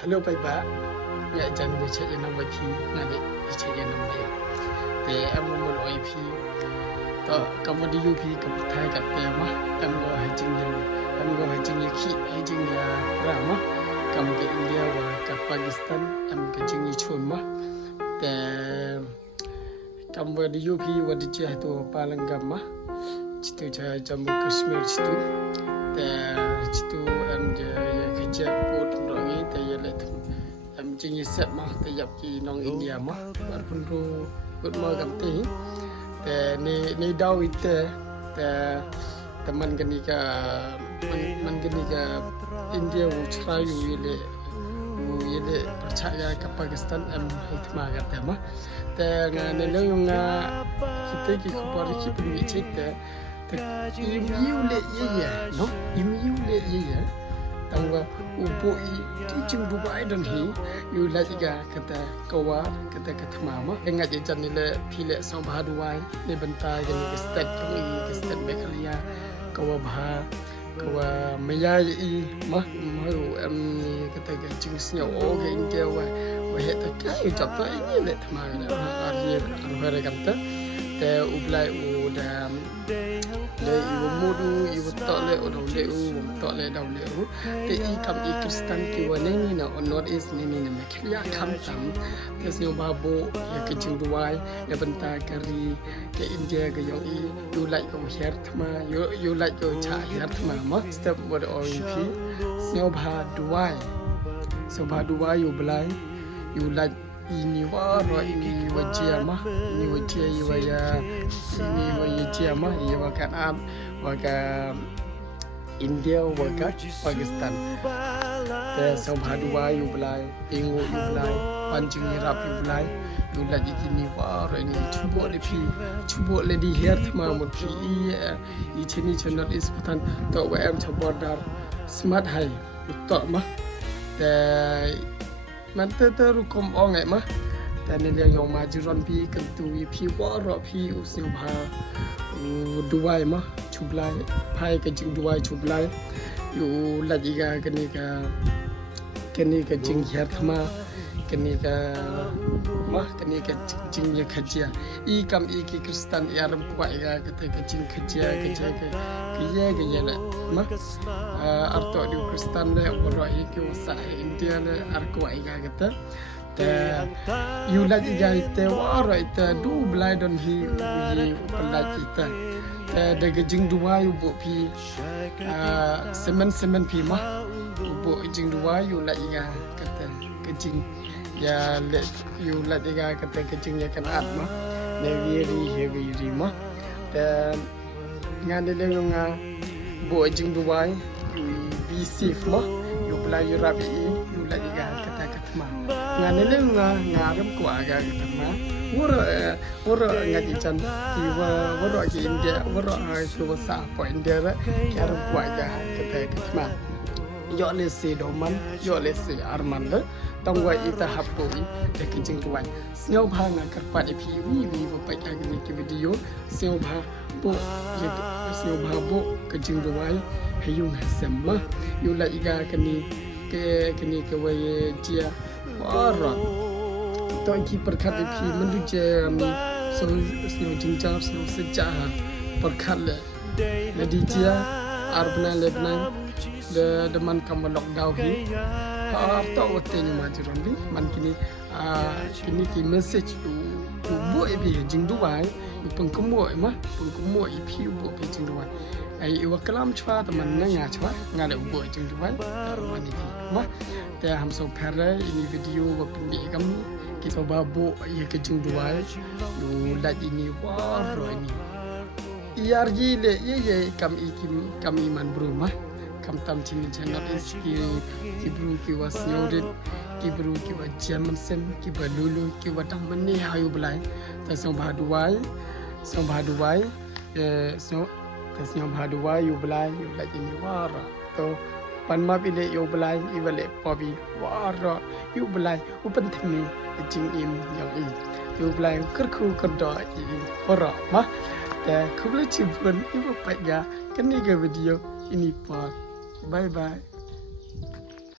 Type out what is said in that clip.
Hello Paiba ya jan ni che na mai phi na le che ya na mai te amu mo oi phi to kam di yu phi kam thai ka te ma kam go hai jing ya kam go hai jing ya khi hai jing ya ra ma kam ke India wa ka Pakistan am ke jing yi chun ma te kam di yu phi wa di che to palangam ma chitu cha Jammu Kashmir chitu te chitu am je ya khaja pot ro ngi te ya le am jing yi set ma te yap ki nong India ma par pun ro gut ma kam te te ni daw ite te teman kan ni ka man kan ni ka India wo chra yu yele percaya ke Pakistan am hitma ka te ma te nga ne lo nga kita ki khopar ki pun chit te yu le ye no yu le ye tangwa upo I teaching Dubai dan hi yu la tiga kata kawa kata kathma ma enga je jan ni le phile song bha Dubai ne banta ke ni state jong I ke state Meghalaya kawa bha kawa maya I ma ma am ni kata ke jing snyo o ke India wa he ta kai jap ta ni le thma ga ar ye ar re kanta te ublai u da le ibu mudu ibu tole odong le u tole daw le u te I kam I Kristen ki wane ni na on north east ni na Meghalaya kam tam te snyo babo ya ke jing Dubai ya banta kari ke India ke yong I you like ko her thma you like ko cha her thma ma step what OMP snyo bha Dubai you blai you like ini waro ini wajia ma ini wajia iwaya ini wajia ma iwa kan am waka India waka Pakistan te sobha Dubai yu blai ingo yu blai panjing irap yu blai yu la ini waro ini chubo de phi chubo le di her thma mo phi I chini channel is putan to wa am chobor dar smart hai to ma te man te ru kom ong ai ma ta ne le yong ma jiron pi kan tu wi phi wa ro phi u siu bha Dubai ma chublai phai ka jing Dubai chublai yu la ji ga kani ka jing her khama kani ka jing ye khajia I kam I ki Kristen yaram kwa ga ka jing khajia ka ye la ma arto di Kristen le ro I ki wasa India le ar kwa ga ta te yu la ji ga te wa ro ite du blai don hi ye pala kita te de ga jing Dubai u bo pi semen pi ma u bo jing Dubai yu la ga kata ka jing ya le yu la ga kata ka jing ya kan at ma ne heavy ma te ngan de le nga bo jing Dubai bi safe ma yu bla yu rabi yu la ga kata katma ngan le nga ram kwa ga katma woro nga ji chan ti woro ki India woro ai su sa po India ra ram kwa ga kata katma yo le se do man yo le se arman le tong wa ita hapo I de kijing Dubai snyo bha nga karpa de phi wi bo pa ka ni ki video snyo bha bo kijing Dubai hayung semma yu la iga kani ke wa jia wara to ki perkhat de phi mandu je mi so snyo jingja snyo seja perkhat le di jia arbna lebna de man kam lockdown hi to ote ni ma jiron bi man kini ki message tu bo e bi jing Dubai pengkemo I phi bo bi jing Dubai ai wa kalam chwa ta man nga chwa nga le bo jing Dubai man ni ma te ham so phare ini video wa pin kam ki so ba bo ye ke jing Dubai lu la ini wa ro ni yarji le ye kam I man bro ma kam tam chini channel is ki bru ki was yodet ki bru ki wa German sem ki ba lulu ki wa tam mani hayu blai ta song bha Dubai so ta song bha Dubai yu blai yu la ni wara to pan ma pi le yu blai I wale pobi wara yu blai upan thmi jing im yang I yu blai kar khu kar do I wara ma ta khubla chibun I ba pa ya kan ni ga video ini pa bye bye